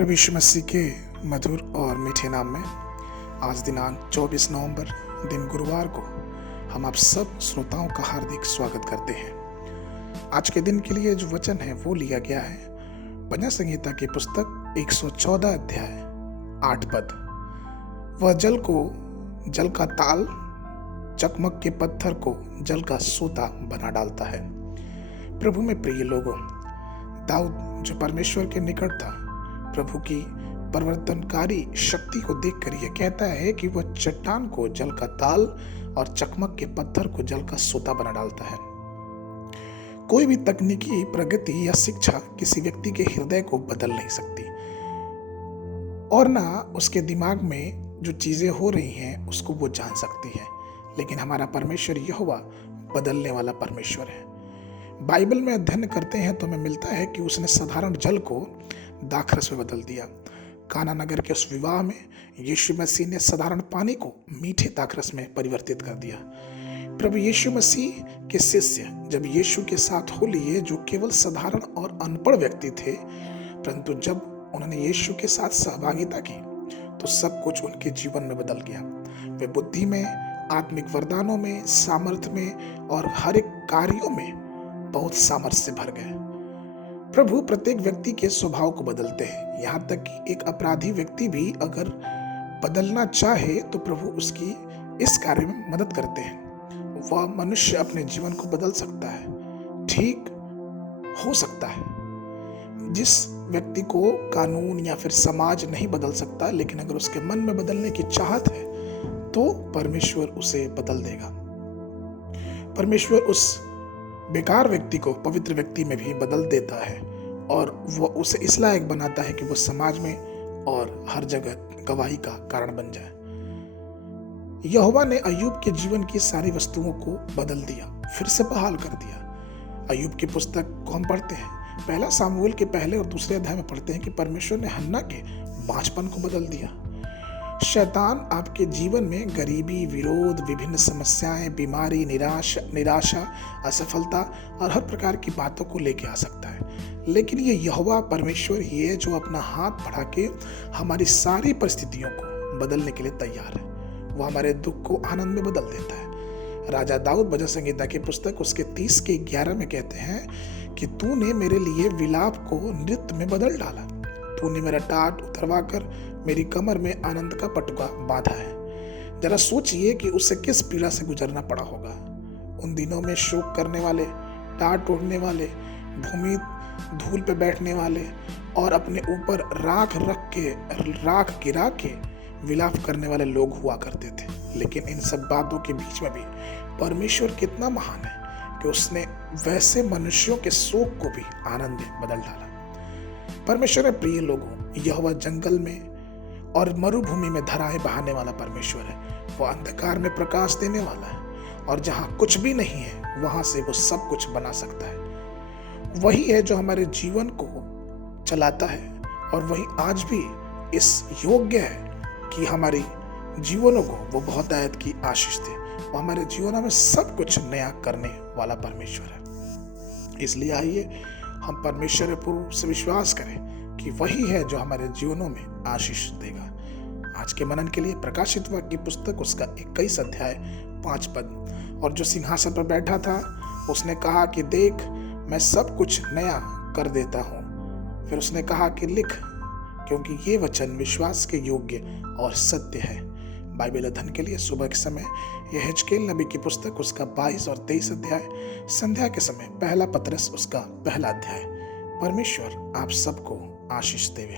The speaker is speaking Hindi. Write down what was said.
प्रभु यीशु मसीह के मधुर और मीठे नाम में आज दिनांक 24 नवंबर दिन गुरुवार को हम आप सब श्रोताओं का हार्दिक स्वागत करते हैं। आज के दिन के लिए जो वचन है वो लिया गया है भजन संहिता की पुस्तक 114 अध्याय 8 पद। वह जल को जल का ताल, चकमक के पत्थर को जल का सोता बना डालता है। प्रभु में प्रिय लोगों, दाऊद जो परमेश्वर के निकट था, प्रभु की परिवर्तनकारी शक्ति को देखकर यह कहता है कि वह चट्टान को जल का ताल और चकमक के पत्थर को जल का सोता बना डालता है। कोई भी तकनीकी प्रगति या शिक्षा किसी व्यक्ति के हृदय को बदल नहीं सकती और ना उसके दिमाग में जो चीजें हो रही हैं उसको वो जान सकती है, लेकिन हमारा परमेश्वर यहोवा बदलने वाला परमेश्वर है। बाइबल में अध्ययन करते हैं तो हमें मिलता है कि उसने साधारण जल को दाखरस में बदल दिया। काना नगर के उस विवाह में यीशु मसीह ने साधारण पानी को मीठे दाखरस में परिवर्तित कर दिया। प्रभु यीशु मसीह के शिष्य जब यीशु के साथ हो लिए, जो केवल साधारण और अनपढ़ व्यक्ति थे, परंतु जब उन्होंने यीशु के साथ सहभागिता की तो सब कुछ उनके जीवन में बदल गया। वे बुद्धि में, आत्मिक वरदानों में, सामर्थ्य में और हर एक कार्यों में बहुत सामर्थ्य से भर गए। प्रभु प्रत्येक व्यक्ति के स्वभाव को बदलते हैं, यहाँ तक कि एक अपराधी व्यक्ति भी अगर बदलना चाहे तो प्रभु उसकी इस कार्य में मदद करते हैं। वह मनुष्य अपने जीवन को बदल सकता है, ठीक हो सकता है। जिस व्यक्ति को कानून या फिर समाज नहीं बदल सकता, लेकिन अगर उसके मन में बदलने की चाहत है तो परमेश्वर उसे बदल देगा। परमेश्वर उस बेकार व्यक्ति को पवित्र व्यक्ति में भी बदल देता है और वो उसे इस लायक बनाता है कि वो समाज में और हर जगह गवाही का कारण बन जाए। यहोवा ने अय्यूब के जीवन की सारी वस्तुओं को बदल दिया, फिर से बहाल कर दिया। अय्यूब की पुस्तक को हम पढ़ते हैं, पहला सामुएल के पहले और दूसरे अध्याय में पढ़ते हैं कि परमेश्वर ने हन्ना के बांझपन को बदल दिया। शैतान आपके जीवन में गरीबी, विरोध, विभिन्न समस्याएं, बीमारी, निराशा, असफलता और हर प्रकार की बातों को लेके आ सकता है, लेकिन ये यहोवा परमेश्वर ही है जो अपना हाथ बढ़ा के हमारी सारी परिस्थितियों को बदलने के लिए तैयार है। वो हमारे दुख को आनंद में बदल देता है। राजा दाऊद भजन संहिता की पुस्तक उसके 30 के 11 में कहते हैं कि तूने मेरे लिए विलाप को नृत्य में बदल डाला, तूने मेरा टाट उतरवा कर मेरी कमर में आनंद का पटुआ बांधा है। जरा सोचिए कि उसे किस पीड़ा से गुजरना पड़ा होगा। उन दिनों में शोक करने वाले, टाट ओढ़ने वाले, भूमि धूल पे बैठने वाले और अपने ऊपर राख गिरा के विलाप करने वाले लोग हुआ करते थे, लेकिन इन सब बातों के बीच में भी परमेश्वर कितना महान है कि उसने वैसे मनुष्यों के शोक को भी आनंद में बदल डाला। परमेश्वर है प्रिय लोगों, यहोवा जंगल में और मरुभूमि में धाराएं बहाने वाला परमेश्वर है। वो अंधकार में प्रकाश देने वाला है और जहां कुछ भी नहीं है वहां से वो सब कुछ बना सकता है। वही है जो हमारे जीवन को चलाता है और वही आज भी इस योग्य है कि हमारी जीवनों को वो बहुत आयत की आशीष दे। वो हमारे जीवनों में सब कुछ नया करने वाला परमेश्वर है। इसलिए आइए हम परमेश्वर पर से विश्वास करें कि वही है जो हमारे जीवनों में आशीष देगा। आज के मनन के लिए प्रकाशित वाक्य की पुस्तक उसका 21 अध्याय 5 पद। और जो सिंहासन पर बैठा था उसने कहा कि देख, मैं सब कुछ नया कर देता हूँ। फिर उसने कहा कि लिख, क्योंकि ये वचन विश्वास के योग्य और सत्य है। बाइबल अध्ययन के लिए सुबह के समय यहेजकेल नबी की पुस्तक उसका 22 और 23 अध्याय, संध्या के समय पहला पतरस उसका पहला अध्याय। परमेश्वर आप सबको आशीष देवे।